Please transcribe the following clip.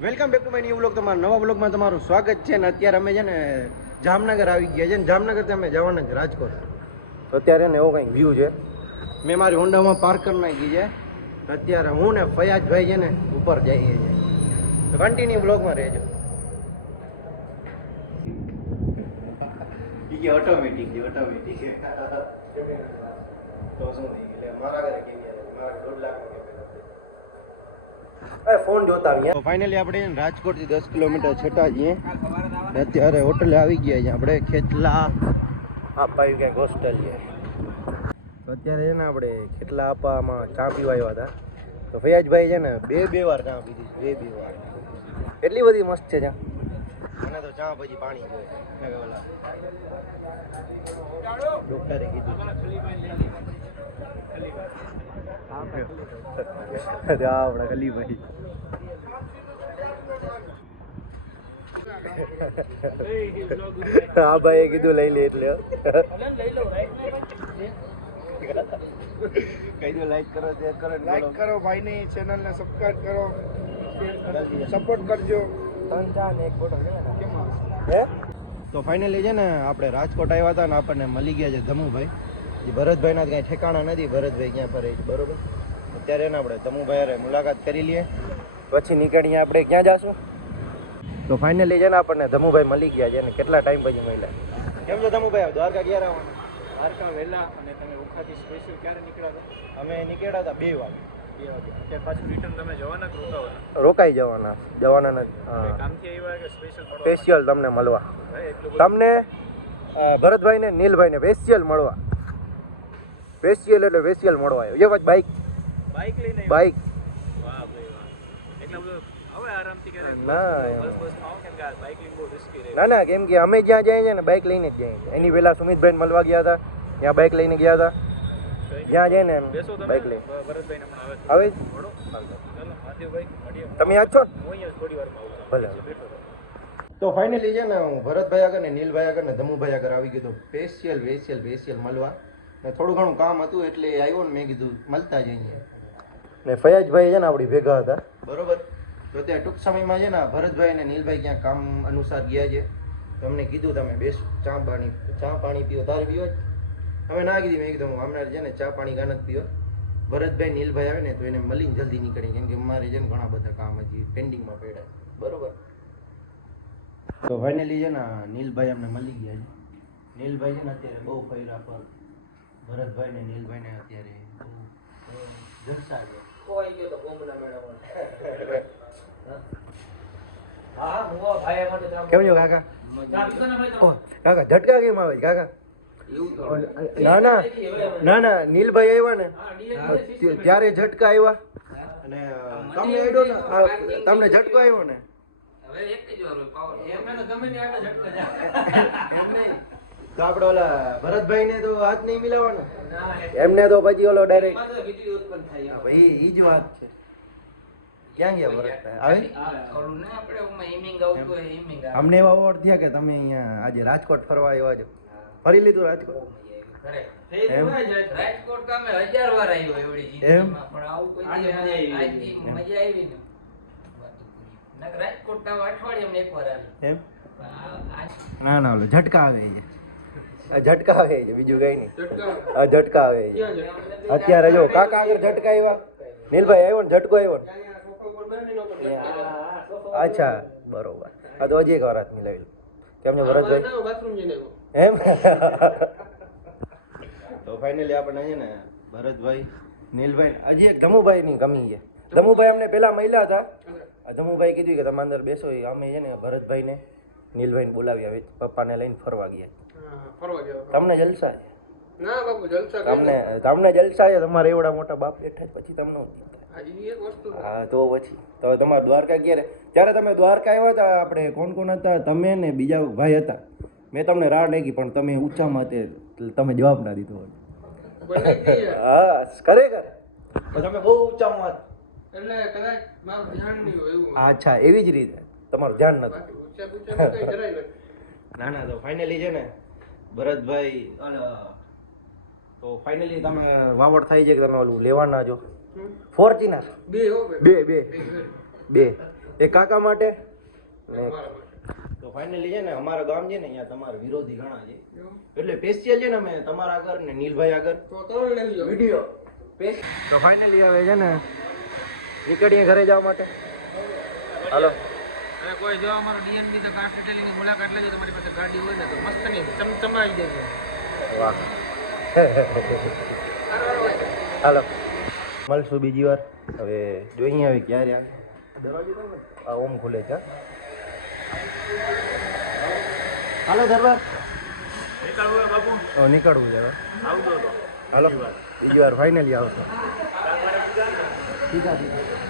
Welcome back to my new vlog. તમારા નવા વ્લોગમાં તમારું સ્વાગત છે. ને અત્યારે અમે છે ને જામનગર આવી ગયા છે ને જામનગરથી અમે જવાના છે રાજકોટ. તો અત્યારે ને એવો કંઈક વ્યૂ છે. મેં મારી હોન્ડામાં પાર્ક કરી નાખી છે. અત્યારે હું ને ફયાજભાઈ છે ને ઉપર જઈએ છીએ. તો કન્ટિન્યુ વ્લોગમાં રહેજો. એ ઓટોમેટિક છે, ઓટોમેટિક છે. તો શું એટલે મારા ઘરે કેવી મારા 1.5 લાખ ફોન જોતા આવીએ. તો ફાઇનલી આપણે રાજકોટથી 10 કિલોમીટર છટા છીએ. અત્યારે હોટલે આવી ગયા છે આપણે ખેતલા આપા ક્યાંક હોસ્ટેલ છે. તો અત્યારે છે ને આપણે ખેતલા આપામાં ચા પીવા આવ્યા હતા. તો ફયાજભાઈ છે ને બે વાર ચા પીધી, બે વાર. એટલી બધી મસ્ત છે ચા. મને તો ચા પછી પાણી જોઈએ. ઓલા ડોક્ટરે કીધું આપણા ખલીભાઈ હા ભાઈ કીધું લઈ લે એટલે કઈ દો લાઈક કરો, શેર કરો, લાઈક કરો ભાઈની ચેનલને સબસ્ક્રાઇબ કરો, સપોર્ટ કરજો. તો ફાઇનલી છે ને આપણે રાજકોટ આવ્યા હતા ને આપણને મળી ગયા છે ધમુભાઈ. એ ભરતભાઈના કાંઈ ઠેકાણા નથી, ભરતભાઈ ક્યાં ફરે છે બરોબર. અત્યારે ને આપણે ધમુભાઈ હારે મુલાકાત કરી લઈએ, પછી નીકળીએ આપણે ક્યાં જાશું. તો ફાઇનલી છે ને આપણને ધમુભાઈ મળી ગયા છે ને કેટલા ટાઈમ પછી મળ્યા. કેમ છો ધમુભાઈ? દ્વારકા ક્યારે આવવાના? દ્વારકા વહેલા. અને તમે ઉખાથી સ્પેશિયલ ક્યારે નીકળ્યા હતા? અમે નીકળ્યા હતા 2 વાગે. અત્યારે પાછું રિટર્ન તમે જવાના કે રોકાવાના? રોકાઈ જવાના નથી. હા, કામથી આવ્યા કે સ્પેશિયલ સ્પેશિયલ તમને મળવા, તમને ભરતભાઈને નીલભાઈને સ્પેશિયલ મળવા. સ્પેશિયલ એટલે સ્પેશિયલ મળવા આવ્યો. એ વાત બાઇક લઈને બાઇક વાહ ભાઈ વાહ. એટલે બધું હવે આરામથી કરે ના બસ આવો કેમ કે બાઇક લઈને બહુ રિસ્કી રહે. ના કેમ કે અમે જ્યાં જઈએ છીએ ને બાઇક લઈને જ જઈએ છીએ. એની પહેલા સુમિતભાઈને મળવા ગયા હતા, ત્યાં બાઇક લઈને ગયા હતા. જ્યાં જઈએ ને એમ બાઇક લઈને ભરતભાઈને પણ હવે ચાલો મહાદેવભાઈ મળીએ. તમે યાદ છો હું અહીંયા થોડી વારમાં આવું. ભલે. તો ફાઇનલી છે ને હું ભરતભાઈ આગળ ને નીલભાઈ આગળ ને ધમુભાઈ આગળ આવી ગયો. સ્પેશિયલ મળવા ને થોડું ઘણું કામ હતું એટલે આવ્યો ને મેં કીધું મળતા જઈએ. ને ફયાજભાઈ છે ને આપણી ભેગા હતા બરોબર. તો ત્યાં ટૂંક સમયમાં છે ને ભરતભાઈ અને નીલભાઈ ક્યાં કામ અનુસાર ગયા છે. તમને કીધું તમે બેસ ચા પાણી પીવો, તારે પીવો જ? અમે ના કીધી. મેં કીધું હમણાં છે ને ચા પાણી ગાન જ પીવો. ભરતભાઈ નીલભાઈ આવે ને તો એને મળીને જલ્દી નીકળી, કેમ કે અમારે છે ને ઘણા બધા કામ હજી પેન્ડિંગમાં પડ્યા બરોબર. તો ફાઇનલી છે ને નીલભાઈ અમને મળી ગયા છે. નીલભાઈ છે ને અત્યારે બહુ ફર્યા પર ભરતભાઈ ને નીલભાઈ ને અત્યારે બહુ જલસા છે. કોઈ ગયો તો બોમ્બના મેળા કેમ છો કાકા? કાકા ઝટકા કેમ આવે કાકા? ના નીલભાઈ આવ્યા ને ત્યારે ઝટકા આવ્યા અને તમને તમને ઝટકો આવ્યો ને તો આપણે ઓલા ભરતભાઈ ને તો હાથ નહીં મિલાવવાનો એમને તો પછી ઓલો ડાયરેક્ટ ભાઈ ઈ જ વાત છે. ક્યાં ગયા ભરતભાઈ? આવે અમને એવા ઓવર થયા કે તમે અહીંયા આજે રાજકોટ ફરવા આવ્યા છો. ફરી લીધું રાજકોટ? રાજકોટ તો અમે 1000 વાર આવ્યો એવડી જિંદગીમાં, પણ આવું કોઈ મજા આવી ને. રાજકોટ તો અઠવાડિયામાં એકવાર આવે એમ. ના ઓલો ઝટકા આવે છે. ઝટકા આવે છે, બીજું કઈ નહીં. હા ઝટકા આવે છે. અત્યારે જો કાકા આગળ ઝટકા આવ્યા, નીલભાઈ આવ્યો ને ઝટકો આવ્યો ને. અચ્છા બરોબર. હા તો હજી એક વાર હાથ મિલાવી લો. કેમ છે ભરતભાઈ? એમ. તો ફાઇનલી આપણે છે ને ભરતભાઈ નીલભાઈ હજી એક ધમુભાઈ ની કમી છે. ધમુભાઈ અમને પેલા મળ્યા હતા. ધમુભાઈ કીધું કે તમે અંદર બેસો. અમે છે ને ભરતભાઈ ને નીલભાઈ ને બોલાવી આવે પપ્પાને લઈને ફરવા ગયા. તમને જલસા છે? ના બાપુ જલસા તમને જલસા છે. તમારે એવડા મોટા બાપ બેઠા પછી તમને હા તો પછી તો તમારે દ્વારકા ક્યારે? ત્યારે તમે દ્વારકા આવ્યા હતા આપણે કોણ હતા? તમે ને બીજા ભાઈ હતા. મેં તમને રાહ નાખી પણ તમે ઊંચામાં તે તમે જવાબ ના દીધો. હા ખરેખર તમે બહુ ઊંચામાં એટલે કદાચ મારું ધ્યાન નહીં હોય એવું. અચ્છા એવી જ રીતે તમારું ધ્યાન નથી. ના તો ફાઇનલી છે ને ભરતભાઈ તો ફાઇનલી તમે વાવડ થાય છે કે તમે ઓલું લેવાના છો ફોર્ચ્યુનર? બે એક કાકા માટે ને તો ફાઇનલી છે ને અમારા ગામ છે ને અહીંયા તમારા વિરોધી ઘણા છે એટલે સ્પેશિયલ છે ને અમે તમારા આગળ ને નીલભાઈ આગળ વિડીયો તો ફાઇનલી હવે છે ને નીકળીએ ઘરે જવા માટે હાલો અને કોઈ જો અમારો ડીએનબી તો કાંઠ ટેલીની મુલાકાત લેજો તમારી પાસે ગાડી હોય ને તો મસ્ત ની ચમચમાઈ જશે વાહ હાલો મળશું બીજી વાર હવે જોઈએ હવે ક્યારે આવે દરવાજો તો આ ઓમ ખુલે છે હાલો દરબાર નીકળવું બાપુ નીકળવું છે હવે આવજો તો હાલો બીજી વાર ફાઇનલી આવશે સીધા સીધા